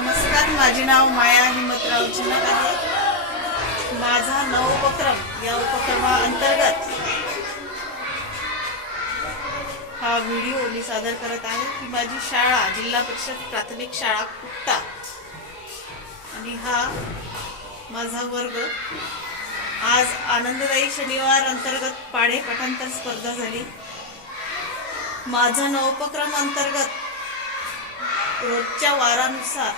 नमस्कार, माझे नाव माया हिमतराव जनक आहे। माझा नवोपक्रम या उपक्रमाअंतर्गत हा व्हिडिओ मी सादर करत आहे की माझी शाळा जिल्हा परिषद प्राथमिक शाळा कुट्टा आणि हा माझा वर्ग। आज आनंददायी शनिवार अंतर्गत पाढे पाठांतर स्पर्धा झाली। माझा नवोपक्रम अंतर्गत रोजच्या वारानुसार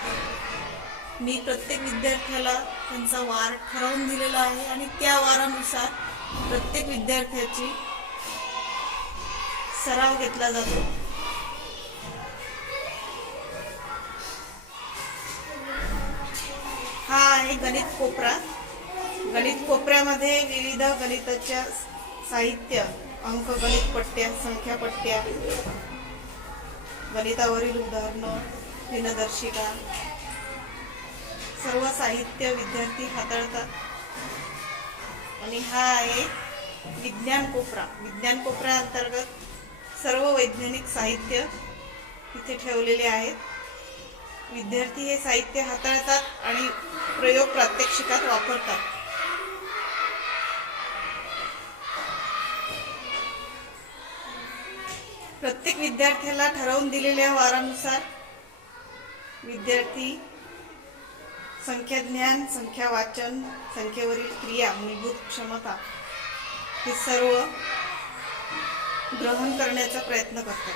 मी प्रत्येक विद्यार्थ्याला त्यांचा वार ठरवून दिलेला आहे आणि त्या वारानुसार प्रत्येक विद्यार्थ्याची सराव घेतला जातो। हा आहे गणित कोपरा। गणित कोपऱ्यामध्ये विविध गणिताच्या साहित्य, अंकगणित पट्ट्या, संख्या पट्ट्या, गणितावरील उदाहरणं, दिनदर्शिका सर्व साहित्य विद्यार्थी हाताळतात। आणि हा आहे विज्ञान कोपरा। विज्ञान कोपऱ्या अंतर्गत सर्व वैज्ञानिक साहित्य इथे ठेवलेले आहेत। विद्यार्थी हे साहित्य हाताळतात आणि प्रयोग प्रात्यक्षिकात वापरतात। प्रत्येक विद्यार्थ्याला ठरवून दिलेल्या वारानुसार विद्यार्थी संख्या ज्ञान, संख्या वाचन, संख्येवरील क्रिया, मूलभूत क्षमता हे सर्व ग्रहण करण्याचा प्रयत्न करतात।